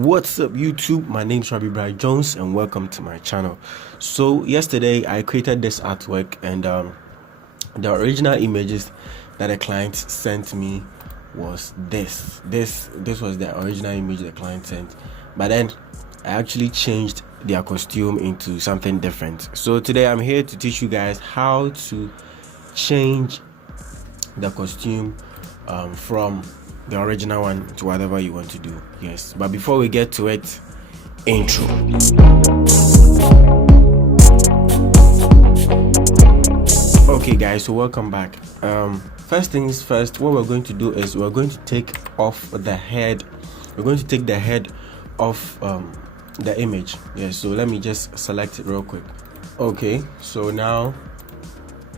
What's up YouTube? My name is Rabbi Bright Jones and welcome to my channel. So yesterday I created this artwork, and the original images that a client sent me was this was the original image the client sent, but then I actually changed their costume into something different. So today I'm here to teach you guys how to change the costume from the original one to whatever you want to do. Yes, but before we get to it, intro. Okay guys, so welcome back. First things first, what we're going to do is we're going to take off the head. We're going to take the head off the image. Yes, so let me just select it real quick. Okay, so now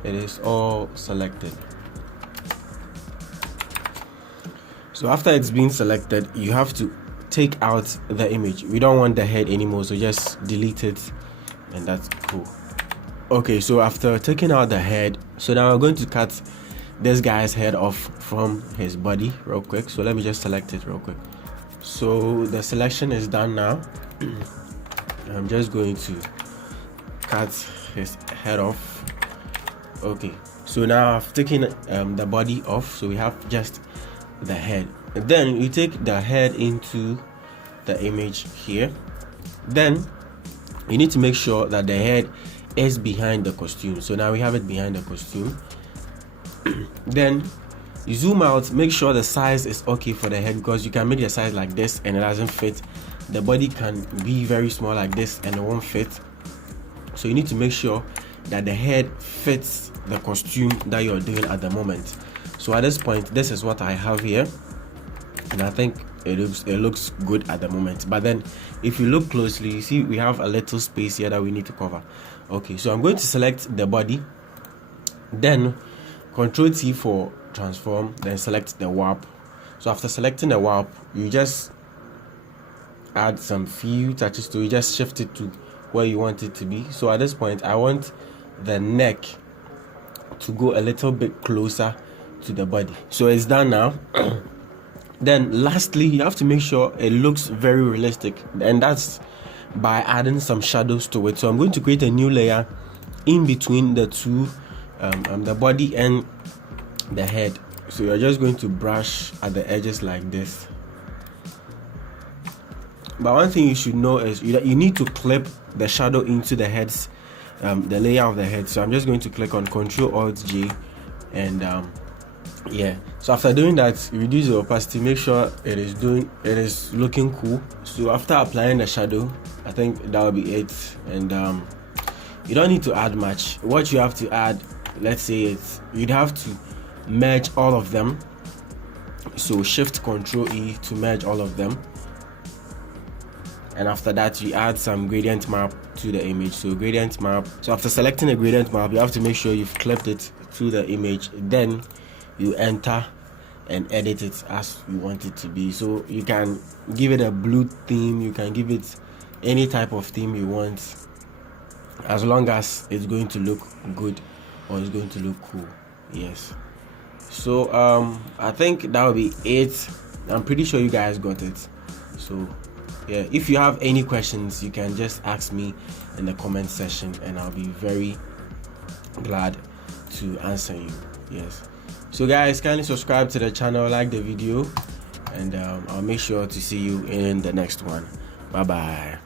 it is all selected. So after it's been selected, you have to take out the image. We don't want the head anymore, so just delete it, and that's cool. Okay, so after taking out the head, so now we're going to cut this guy's head off from his body real quick. So let me just select it real quick. So the selection is done now. I'm just going to cut his head off. Okay, so now I've taken the body off, so we have just the head. And then you take the head into the image here. Then you need to make sure that the head is behind the costume. So now we have it behind the costume. Then you zoom out, make sure the size is okay for the head, because you can make the size like this and it doesn't fit. The body can be very small like this and it won't fit. So you need to make sure that the head fits the costume that you're doing at the moment. So at this point, this is what I have here, and I think it looks good at the moment. But then if you look closely, you see we have a little space here that we need to cover. Okay, so I'm going to select the body, then Ctrl T for transform, then select the warp. So after selecting the warp, you just add some few touches to it, just shift it to where you want it to be. So at this point, I want the neck to go a little bit closer to the body. So it's done now. Then lastly, you have to make sure it looks very realistic, and that's by adding some shadows to it. So I'm going to create a new layer in between the two, the body and the head. So you're just going to brush at the edges like this. But one thing you should know is you need to clip the shadow into the heads, the layer of the head. So I'm just going to click on Ctrl Alt J, and yeah, so after doing that, reduce the opacity, make sure it is looking cool. So after applying the shadow, I think that will be it. And you don't need to add much. What you have to add, let's say you'd have to merge all of them. So Shift Ctrl E to merge all of them, and after that you add some gradient map to the image. So gradient map, so after selecting a gradient map, you have to make sure you've clipped it to the image. Then you enter and edit it as you want it to be. So you can give it a blue theme, you can give it any type of theme you want, as long as it's going to look good or it's going to look cool. Yes, so I think that will be it. I'm pretty sure you guys got it. So yeah, if you have any questions, you can just ask me in the comment section and I'll be very glad to answer you. Yes, so guys, kindly subscribe to the channel, like the video, and I'll make sure to see you in the next one. Bye bye.